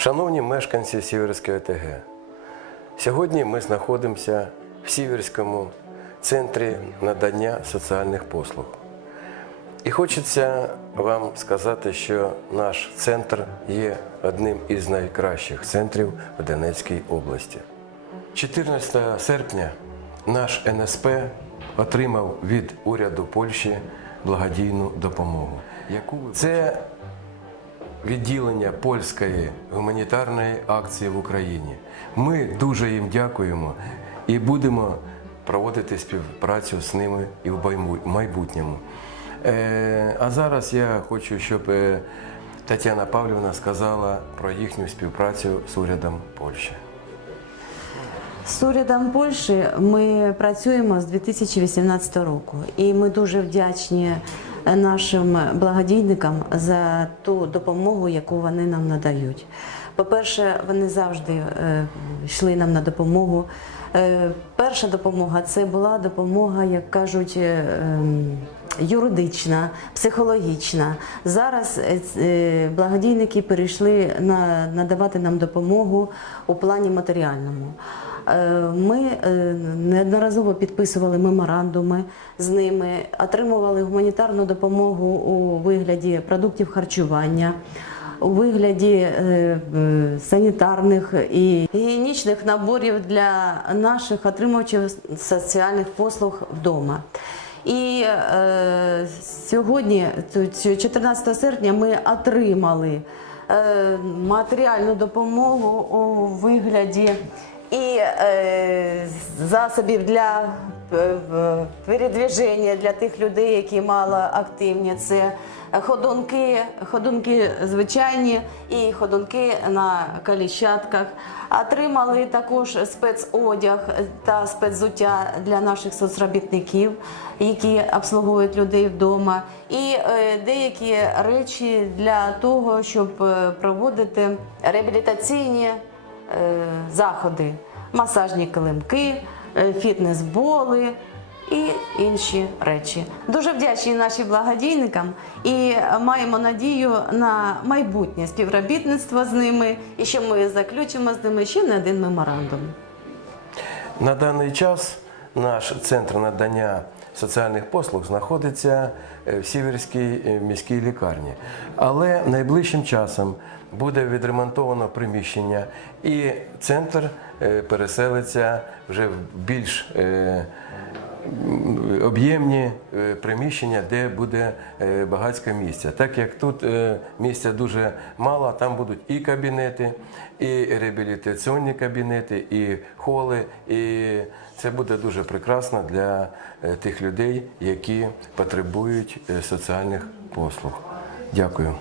Шановні мешканці Сіверської ОТГ, сьогодні ми знаходимося в Сіверському центрі надання соціальних послуг. І хочеться вам сказати, що наш центр є одним із найкращих центрів в Донецькій області. 14 серпня наш НСП отримав від уряду Польщі благодійну допомогу. Це відділення польської гуманітарної акції в Україні. Ми дуже їм дякуємо і будемо проводити співпрацю з ними і в майбутньому. А зараз я хочу, щоб Тетяна Павлівна сказала про їхню співпрацю з урядом Польщі. З урядом Польщі ми працюємо з 2018 року, і ми дуже вдячні нашим благодійникам за ту допомогу, яку вони нам надають. По-перше, вони завжди йшли нам на допомогу. Перша допомога – це була допомога, як кажуть, юридична, психологічна. Зараз благодійники перейшли надавати нам допомогу у плані матеріальному. Ми неодноразово підписували меморандуми з ними, отримували гуманітарну допомогу у вигляді продуктів харчування, у вигляді санітарних і гігієнічних наборів для наших отримувачів соціальних послуг вдома. І сьогодні, 14 серпня, ми отримали матеріальну допомогу у вигляді і засобів для передвіження для тих людей, які мало активні. Це ходунки звичайні і ходунки на коліщатках. Отримали також спецодяг та спецзуття для наших соцробітників, які обслуговують людей вдома. І деякі речі для того, щоб проводити реабілітаційні заходи, масажні килимки, фітнес-боли і інші речі. Дуже вдячні нашим благодійникам і маємо надію на майбутнє співробітництво з ними і що ми заключимо з ними ще не один меморандум. На даний час наш центр надання соціальних послуг знаходиться в Сіверській міській лікарні. Але найближчим часом буде відремонтовано приміщення і центр переселиться вже в більш об'ємні приміщення, де буде багатько місця. Так як тут місця дуже мало, там будуть і кабінети, і реабілітаційні кабінети, і холи. І це буде дуже прекрасно для тих людей, які потребують соціальних послуг. Дякую.